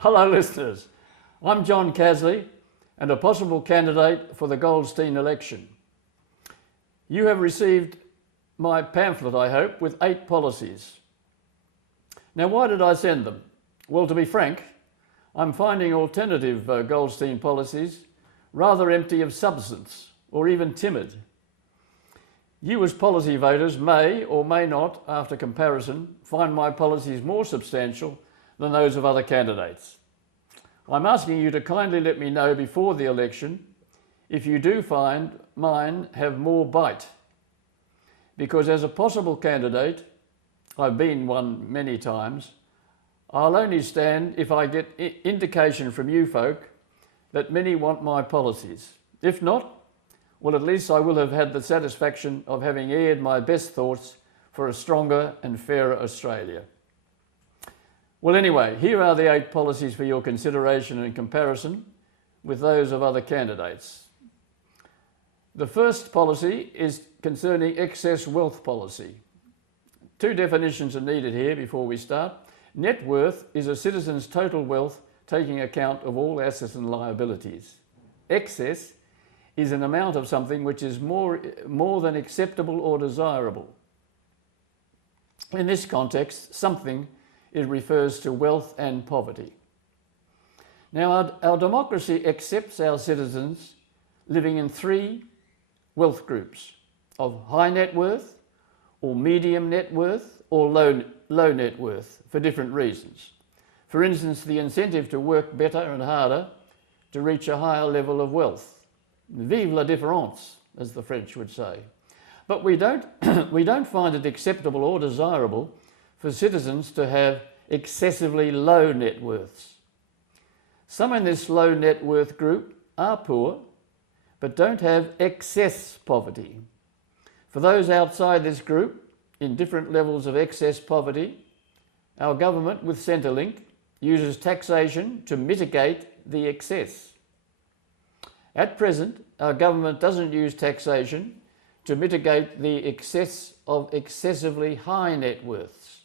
Hello listeners, I'm John Casley and a possible candidate for the Goldstein election. You have received my pamphlet, I hope, with 8 policies. Now why did I send them? Well, to be frank, I'm finding alternative Goldstein policies rather empty of substance or even timid. You as policy voters may or may not, after comparison, find my policies more substantial than those of other candidates. I'm asking you to kindly let me know before the election if you do find mine have more bite. Because as a possible candidate, I've been one many times, I'll only stand if I get indication from you folk that many want my policies. If not, well, at least I will have had the satisfaction of having aired my best thoughts for a stronger and fairer Australia. Well, anyway, here are the 8 policies for your consideration and comparison with those of other candidates. The first policy is concerning excess wealth policy. 2 definitions are needed here before we start. Net worth is a citizen's total wealth taking account of all assets and liabilities. Excess is an amount of something which is more than acceptable or desirable. In this context, something it refers to wealth and poverty. Now, our democracy accepts our citizens living in 3 wealth groups of high net worth, or medium net worth, or low net worth for different reasons. For instance, the incentive to work better and harder to reach a higher level of wealth. Vive la différence, as the French would say. But we don't find it acceptable or desirable for citizens to have excessively low net worths. Some in this low net worth group are poor, but don't have excess poverty. For those outside this group, in different levels of excess poverty, our government with Centrelink uses taxation to mitigate the excess. At present, our government doesn't use taxation to mitigate the excess of excessively high net worths.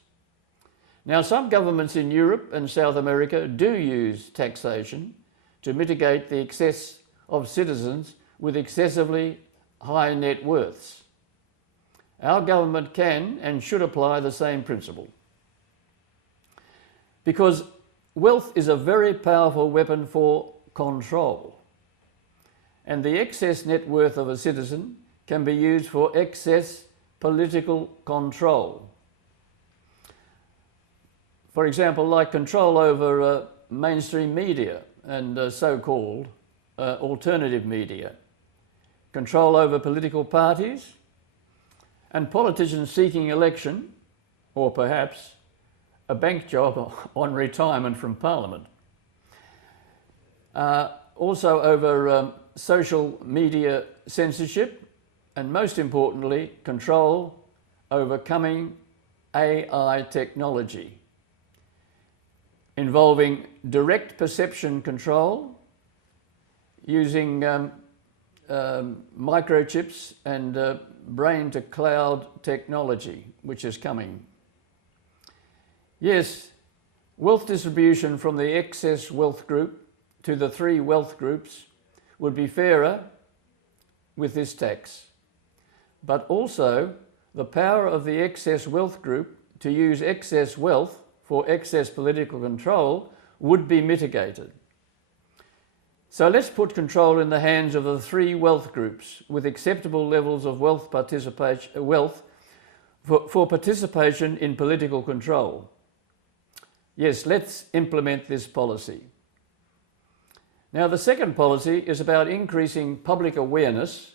Now, some governments in Europe and South America do use taxation to mitigate the excess of citizens with excessively high net worths. Our government can and should apply the same principle. Because wealth is a very powerful weapon for control, and the excess net worth of a citizen can be used for excess political control. For example, like control over mainstream media and so-called alternative media, control over political parties, and politicians seeking election, or perhaps a bank job on retirement from Parliament. Also over social media censorship, and most importantly, control over coming AI technology, involving direct perception control using microchips and brain-to-cloud technology, which is coming. Yes, wealth distribution from the excess wealth group to the 3 wealth groups would be fairer with this tax. But also, the power of the excess wealth group to use excess wealth for excess political control would be mitigated. So let's put control in the hands of the 3 wealth groups with acceptable levels of wealth for participation in political control. Yes, let's implement this policy. Now, the second policy is about increasing public awareness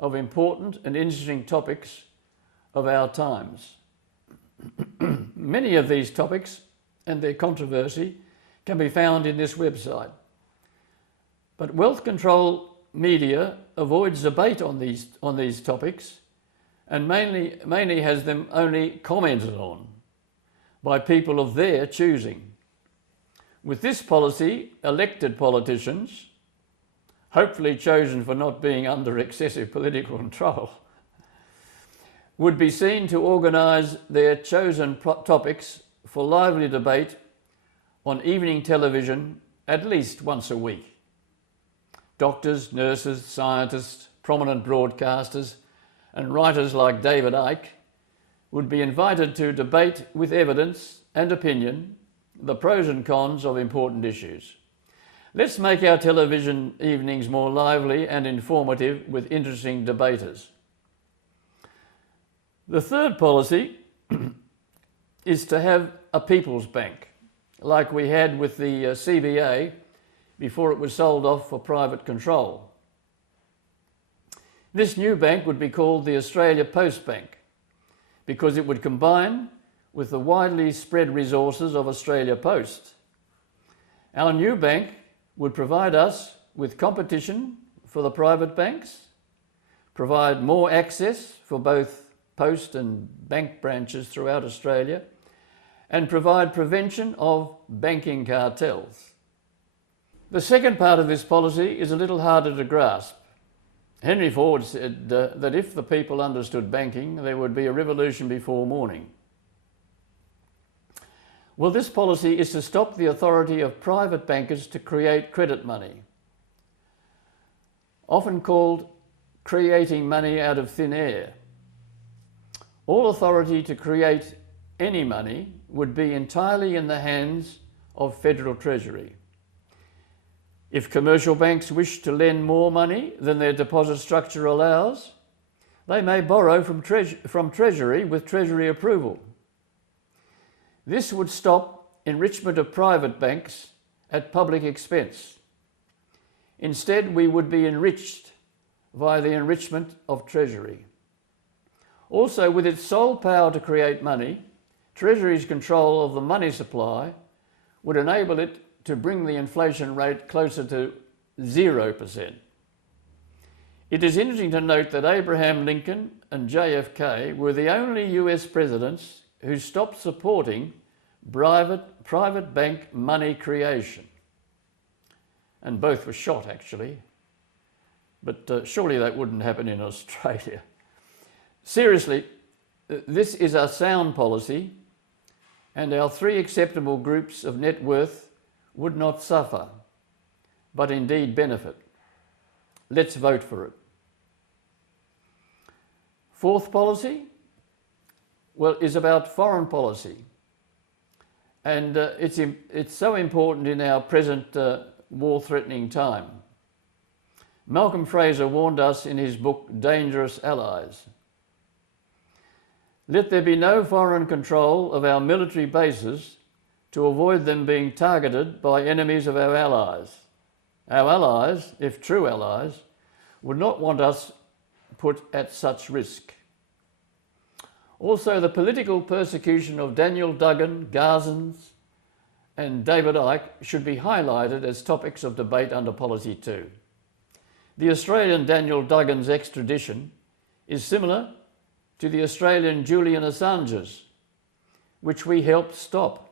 of important and interesting topics of our times. Many of these topics and their controversy can be found in this website. But wealth control media avoids debate on these topics and mainly has them only commented on by people of their choosing. With this policy, elected politicians, hopefully chosen for not being under excessive political control, would be seen to organise their chosen topics for lively debate on evening television at least once a week. Doctors, nurses, scientists, prominent broadcasters, and writers like David Icke would be invited to debate with evidence and opinion the pros and cons of important issues. Let's make our television evenings more lively and informative with interesting debaters. The third policy is to have a people's bank, like we had with the CBA before it was sold off for private control. This new bank would be called the Australia Post Bank because it would combine with the widely spread resources of Australia Post. Our new bank would provide us with competition for the private banks, provide more access for both post and bank branches throughout Australia, and provide prevention of banking cartels. The second part of this policy is a little harder to grasp. Henry Ford said that if the people understood banking, there would be a revolution before morning. Well, this policy is to stop the authority of private bankers to create credit money, often called creating money out of thin air. All authority to create any money would be entirely in the hands of Federal Treasury. If commercial banks wish to lend more money than their deposit structure allows, they may borrow from Treasury with Treasury approval. This would stop enrichment of private banks at public expense. Instead, we would be enriched via the enrichment of Treasury. Also, with its sole power to create money, Treasury's control of the money supply would enable it to bring the inflation rate closer to 0%. It is interesting to note that Abraham Lincoln and JFK were the only US presidents who stopped supporting private bank money creation. And both were shot, actually. But surely that wouldn't happen in Australia. Seriously, this is a sound policy, and our three acceptable groups of net worth would not suffer, but indeed benefit. Let's vote for it. Fourth policy, well, is about foreign policy. And it's so important in our present war-threatening time. Malcolm Fraser warned us in his book, Dangerous Allies. Let there be no foreign control of our military bases to avoid them being targeted by enemies of our allies. Our allies, if true allies, would not want us put at such risk. Also, the political persecution of Daniel Duggan, Garzans, and David Icke should be highlighted as topics of debate under Policy 2. The Australian Daniel Duggan's extradition is similar to the Australian Julian Assange's, which we helped stop.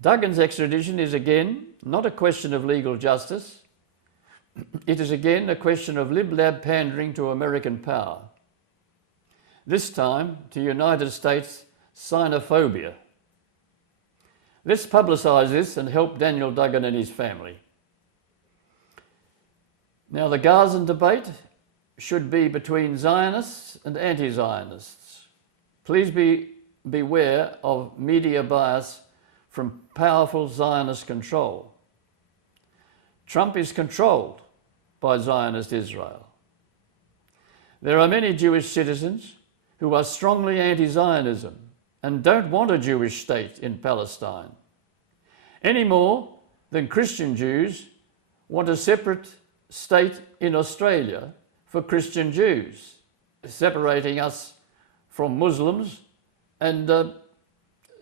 Duggan's extradition is again not a question of legal justice. It is again a question of lib-lab pandering to American power. This time to United States xenophobia. Let's publicise this and help Daniel Duggan and his family. Now, the Garzan debate should be between Zionists and anti-Zionists. Please beware of media bias from powerful Zionist control. Trump is controlled by Zionist Israel. There are many Jewish citizens who are strongly anti-Zionism and don't want a Jewish state in Palestine, any more than Christian Jews want a separate state in Australia for Christian Jews, separating us from Muslims and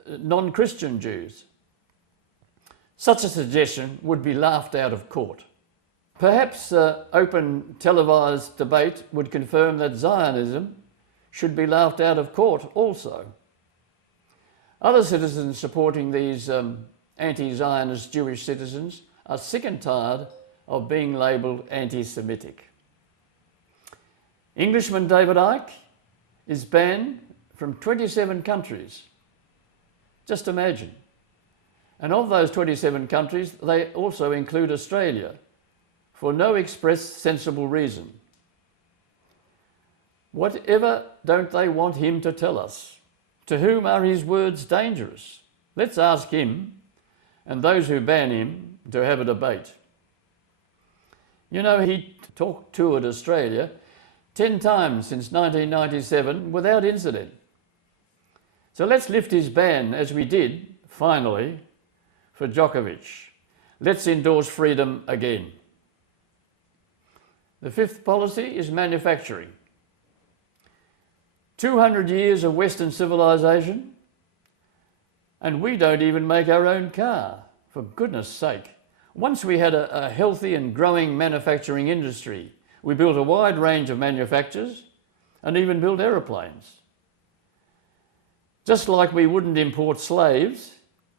non-Christian Jews. Such a suggestion would be laughed out of court. Perhaps open televised debate would confirm that Zionism should be laughed out of court also. Other citizens supporting these anti-Zionist Jewish citizens are sick and tired of being labelled anti-Semitic. Englishman David Icke is banned from 27 countries. Just imagine. And of those 27 countries, they also include Australia, for no express sensible reason. Whatever don't they want him to tell us? To whom are his words dangerous? Let's ask him, and those who ban him, to have a debate. You know, he toured Australia 10 times since 1997 without incident. So let's lift his ban, as we did, finally, for Djokovic. Let's endorse freedom again. The fifth policy is manufacturing. 200 years of Western civilization, and we don't even make our own car, for goodness sake. Once we had a healthy and growing manufacturing industry. We built a wide range of manufactures and even built aeroplanes. Just like we wouldn't import slaves,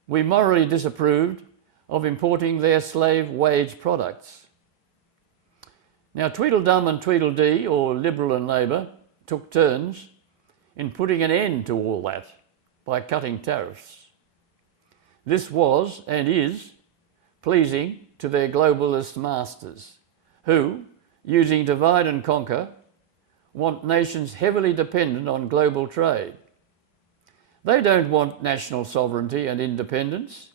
we morally disapproved of importing their slave wage products. Now, Tweedledum and Tweedledee, or Liberal and Labor, took turns in putting an end to all that by cutting tariffs. This was and is pleasing to their globalist masters, who, using divide and conquer, want nations heavily dependent on global trade. They don't want national sovereignty and independence,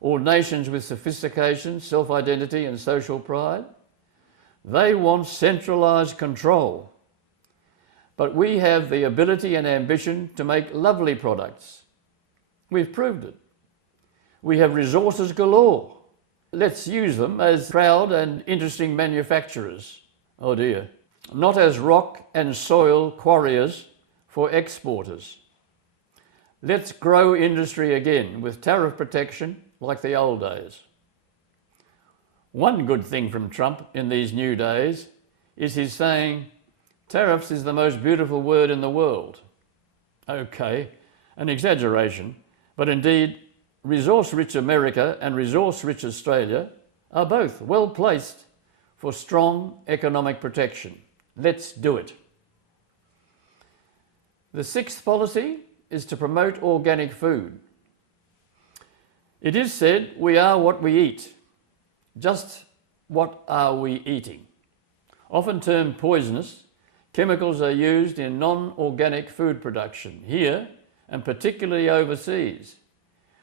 or nations with sophistication, self-identity and social pride. They want centralised control. But we have the ability and ambition to make lovely products. We've proved it. We have resources galore. Let's use them as proud and interesting manufacturers. Oh dear. Not as rock and soil quarriers for exporters. Let's grow industry again with tariff protection like the old days. One good thing from Trump in these new days is his saying, tariffs is the most beautiful word in the world. Okay, an exaggeration, but indeed, resource-rich America and resource-rich Australia are both well placed for strong economic protection. Let's do it. The sixth policy is to promote organic food. It is said we are what we eat. Just what are we eating? Often termed poisonous, chemicals are used in non-organic food production here and particularly overseas,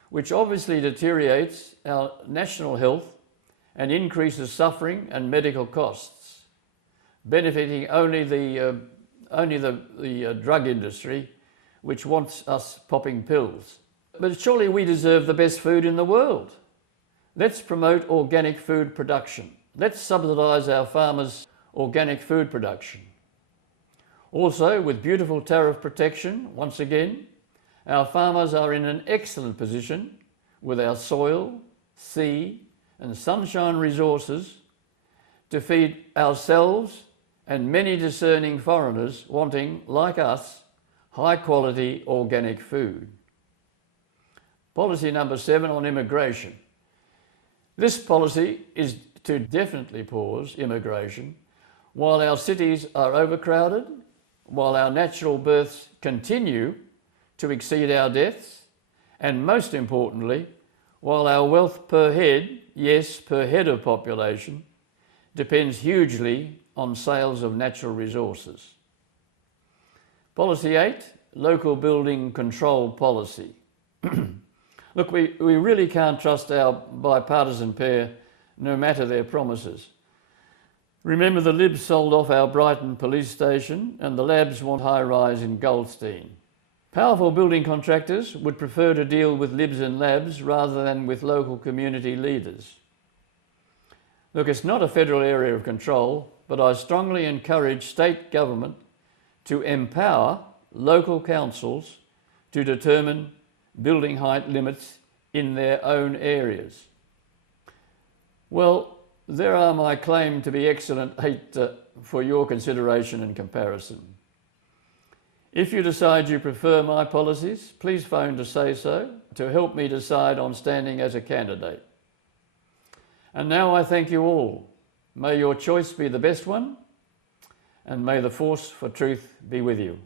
which obviously deteriorates our national health and increases suffering and medical costs, benefiting only the drug industry, which wants us popping pills. But surely we deserve the best food in the world. Let's promote organic food production. Let's subsidise our farmers' organic food production. Also, with beautiful tariff protection, once again, our farmers are in an excellent position with our soil, sea and sunshine resources to feed ourselves and many discerning foreigners wanting, like us, high-quality organic food. Policy number 7 on immigration. This policy is to definitely pause immigration while our cities are overcrowded, while our natural births continue to exceed our deaths, and most importantly, while our wealth per head, yes, per head of population, depends hugely on sales of natural resources. Policy 8, local building control policy. Look, we really can't trust our bipartisan pair, no matter their promises. Remember, the Libs sold off our Brighton police station and the Labs want high-rise in Goldstein. Powerful building contractors would prefer to deal with Libs and Labs rather than with local community leaders. Look, it's not a federal area of control, but I strongly encourage state government to empower local councils to determine building height limits in their own areas. Well, there are my claim to be excellent 8 for your consideration and comparison. If you decide you prefer my policies, please phone to say so, to help me decide on standing as a candidate. And now I thank you all. May your choice be the best one, and may the force for truth be with you.